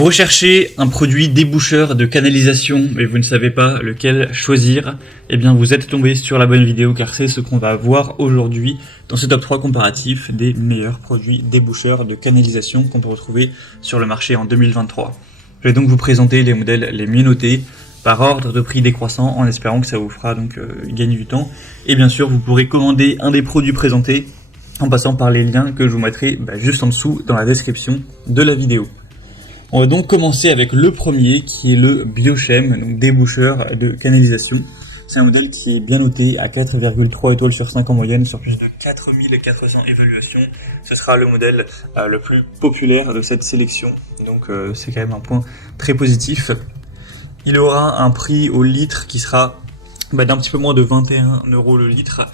Vous recherchez un produit déboucheur de canalisation mais vous ne savez pas lequel choisir, eh bien vous êtes tombé sur la bonne vidéo car c'est ce qu'on va voir aujourd'hui dans ce top 3 comparatif des meilleurs produits déboucheurs de canalisation qu'on peut retrouver sur le marché en 2023. Je vais donc vous présenter les modèles les mieux notés par ordre de prix décroissant en espérant que ça vous fera donc gagner du temps. Et bien sûr vous pourrez commander un des produits présentés en passant par les liens que je vous mettrai juste en dessous dans la description de la vidéo. On va donc commencer avec le premier qui est le Biochem, donc déboucheur de canalisation. C'est un modèle qui est bien noté à 4,3 étoiles sur 5 en moyenne sur plus de 4400 évaluations. Ce sera le modèle le plus populaire de cette sélection, donc c'est quand même un point très positif. Il aura un prix au litre qui sera d'un petit peu moins de 21 € le litre,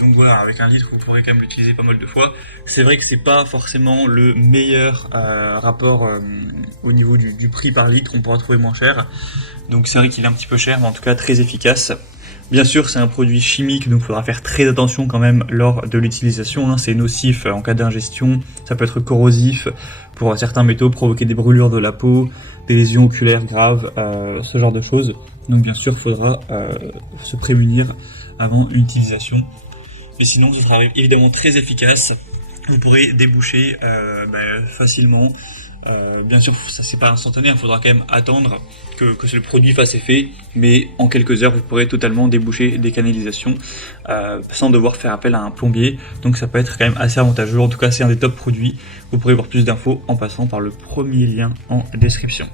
donc voilà, avec un litre vous pourrez quand même l'utiliser pas mal de fois. C'est vrai que c'est pas forcément le meilleur rapport au niveau du prix par litre, on pourra trouver moins cher, donc c'est vrai qu'il est un petit peu cher mais en tout cas très efficace. Bien sûr c'est un produit chimique donc il faudra faire très attention quand même lors de l'utilisation, c'est nocif en cas d'ingestion, ça peut être corrosif pour certains métaux, provoquer des brûlures de la peau, des lésions oculaires graves, ce genre de choses. Donc bien sûr, il faudra se prémunir avant une utilisation. Mais sinon, ce sera évidemment très efficace. Vous pourrez déboucher facilement. Bien sûr, ça c'est pas instantané, il faudra quand même attendre que le produit fasse effet. Mais en quelques heures, vous pourrez totalement déboucher des canalisations sans devoir faire appel à un plombier. Donc ça peut être quand même assez avantageux. En tout cas, c'est un des top produits. Vous pourrez voir plus d'infos en passant par le premier lien en description.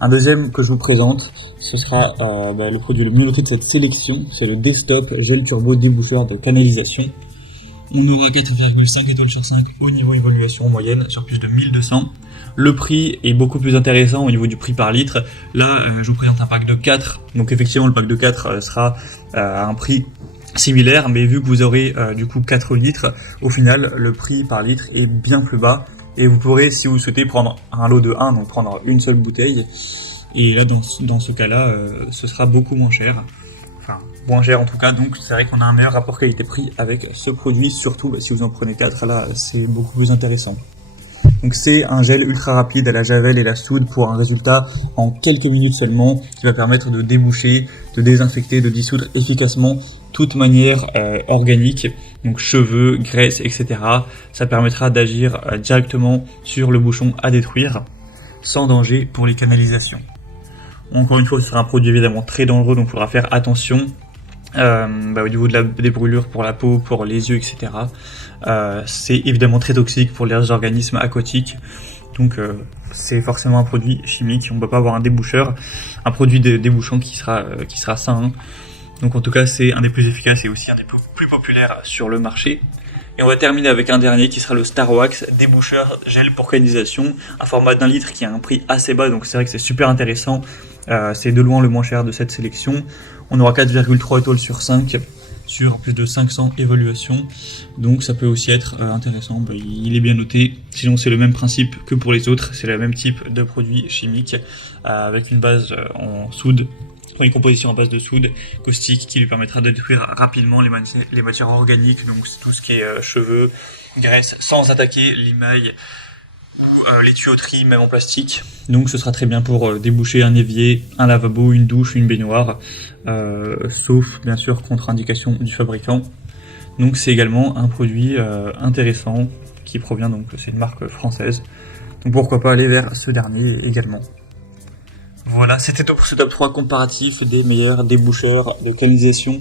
Un deuxième que je vous présente, ce sera le produit le mieux noté de cette sélection, c'est le Desktop Gel Turbo Déboucheur de canalisation. On aura 4,5 étoiles sur 5 au niveau évaluation en moyenne sur plus de 1200. Le prix est beaucoup plus intéressant au niveau du prix par litre. Là, je vous présente un pack de 4, donc effectivement le pack de 4 sera à un prix similaire, mais vu que vous aurez du coup 4 litres, au final le prix par litre est bien plus bas. Et vous pourrez, si vous souhaitez, prendre un lot de 1, donc prendre une seule bouteille. Et là, dans ce cas-là, ce sera beaucoup moins cher. Enfin, moins cher en tout cas, donc c'est vrai qu'on a un meilleur rapport qualité-prix avec ce produit, surtout si vous en prenez 4, là, c'est beaucoup plus intéressant. Donc c'est un gel ultra rapide à la javel et la soude pour un résultat en quelques minutes seulement, qui va permettre de déboucher, de désinfecter, de dissoudre efficacement toute manière organique, donc cheveux, graisse, etc. Ça permettra d'agir directement sur le bouchon à détruire, sans danger pour les canalisations. Encore une fois, ce sera un produit évidemment très dangereux, donc il faudra faire attention au niveau des brûlures pour la peau, pour les yeux, etc. C'est évidemment très toxique pour les organismes aquatiques, donc c'est forcément un produit chimique. On ne peut pas avoir un déboucheur, un produit débouchant qui sera sain. Donc en tout cas c'est un des plus efficaces et aussi un des plus populaires sur le marché. Et on va terminer avec un dernier qui sera le Starwax déboucheur gel pour canalisation, un format d'1 litre qui a un prix assez bas, donc c'est vrai que c'est super intéressant. C'est de loin le moins cher de cette sélection. On aura 4,3 étoiles sur 5 sur plus de 500 évaluations, donc ça peut aussi être intéressant. Il est bien noté, sinon c'est le même principe que pour les autres, c'est le même type de produit chimique avec une base en soude, une composition à base de soude caustique qui lui permettra de détruire rapidement les matières organiques, donc tout ce qui est cheveux, graisse, sans attaquer l'émail ou les tuyauteries même en plastique. Donc ce sera très bien pour déboucher un évier, un lavabo, une douche, une baignoire, sauf bien sûr contre-indication du fabricant. Donc c'est également un produit intéressant qui provient, donc c'est une marque française, donc pourquoi pas aller vers ce dernier également. Voilà, c'était tout pour ce top 3 comparatif des meilleurs déboucheurs de canalisation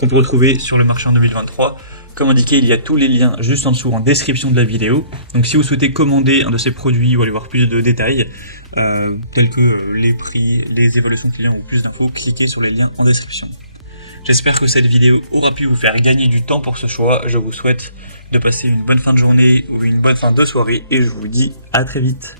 qu'on peut retrouver sur le marché en 2023. Comme indiqué, il y a tous les liens juste en dessous en description de la vidéo. Donc si vous souhaitez commander un de ces produits ou aller voir plus de détails, tels que les prix, les évaluations clients ou plus d'infos, cliquez sur les liens en description. J'espère que cette vidéo aura pu vous faire gagner du temps pour ce choix. Je vous souhaite de passer une bonne fin de journée ou une bonne fin de soirée et je vous dis à très vite.